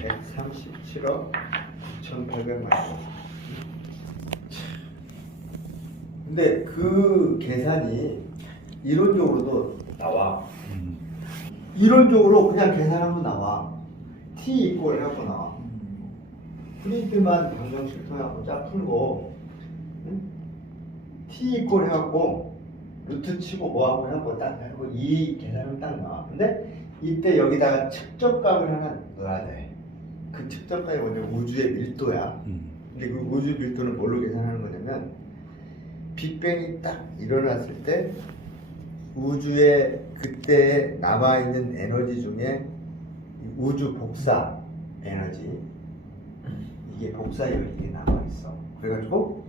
137억 9,800만 원. 근데 그 계산이 이론적으로도 나와. 음. 이론적으로 그냥 계산하면 나와. t 이꼴 해갖고 나와. 프린트만 방정식 통해갖고 쫙 풀고 응? t 이꼴 해갖고 루트 치고 뭐하고 해갖고 딱 해갖고 이 계산은 딱 나와. 근데 이때 여기다가 측정값을 하나 넣어야 돼. 그 측정값이 뭐냐 우주의 밀도야. 음. 근데 그 우주 밀도는 뭘로 계산하는 거냐면 빅뱅이 딱 일어났을 때 우주에 그때 남아 있는 에너지 중에 이 우주 복사 에너지 이게 복사 열이 남아 있어. 그래가지고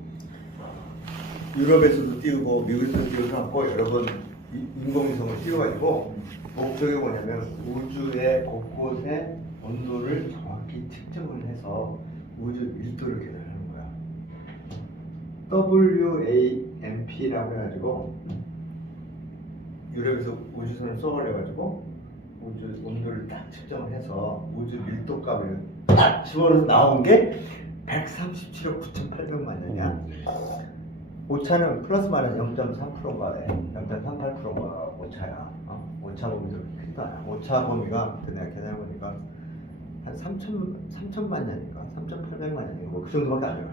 유럽에서도 띄우고 미국에서도 띄워서 여러 번 이- 인공위성을 띄워가지고 목적이 뭐냐면 우주의 곳곳의 온도를 정확히 측정을 해서 우주 밀도를 계산하는 거야. WAMP라고 해가지고 유럽에서 우주선을 쏘아내가지고 우주 온도를 딱 측정을 해서 우주 밀도 값을 딱 집어넣어서 나온 게 137억 9,800만 년이야. 음. 오차는 플러스 마이너스 0.3%가 돼. 음. 0.38%가 오차야. 어? 오차 범위도 크지도 않아. 오차 범위가 그 내가 계산해 보니까 한 3천 3천만 년인가 3,800만 년인가 뭐 그 정도밖에 안 돼요.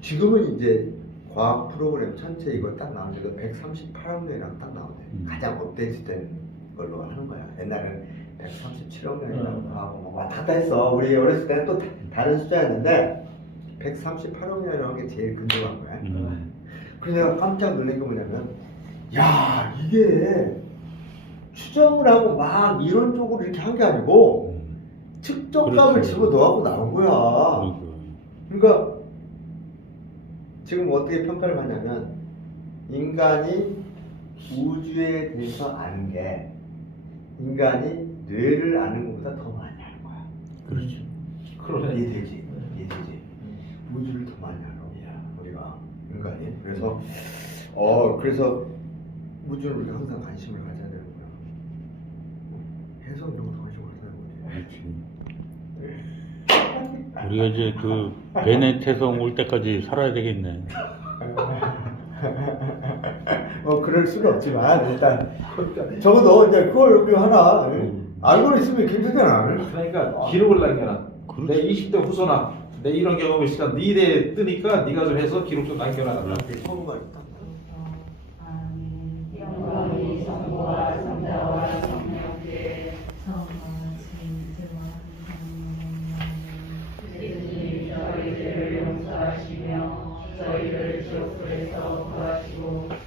지금은 이제 과학 프로그램 전체 이거 딱 나오니까 138억 년이랑 딱 나오네. 음. 가장 업데이트된 걸로 하는 거야. 옛날에는 137억 년이라고 음. 하고 막 왔다 갔다 했어. 우리 어렸을 때는 또 다- 다른 숫자였는데 138억 년이라는 게 제일 근접한 거야. 음. 그래서 내가 깜짝 놀란 게 뭐냐면, 야, 이게 추정을 하고 막 이론적으로 이렇게 한 게 아니고, 음. 측정값을 그렇지. 집어 넣어갖고 나온 거야. 그러니까. 그러니까, 지금 어떻게 평가를 받냐면, 인간이 우주에 대해서 아는 게, 인간이 뇌를 아는 것보다 더 많이 아는 거야. 그렇지. 그러네. 이해되지? 이해되지? 우주를 더 많이 알아 우리가 인간이 그래서 어 그래서 우주를 우리가 항상 관심을 가져야 되는 거야 해성 이런 것도 관심을 가져야 되는 거지. 우리가 이제 그 베네 태성 올 때까지 살아야 되겠네. 어 그럴 수는 없지만 일단 적어도 이제 그걸 우리 하나 음. 알고 있으면 괜찮잖아 그러니까 기록을 남겨놔. 그렇지. 내 20대 후손아, 내 이런 경험이 있으니까 네 대에 뜨니까 네가 좀 해서 기록 좀 남겨놔. 처음만 딱 sofrer salvação.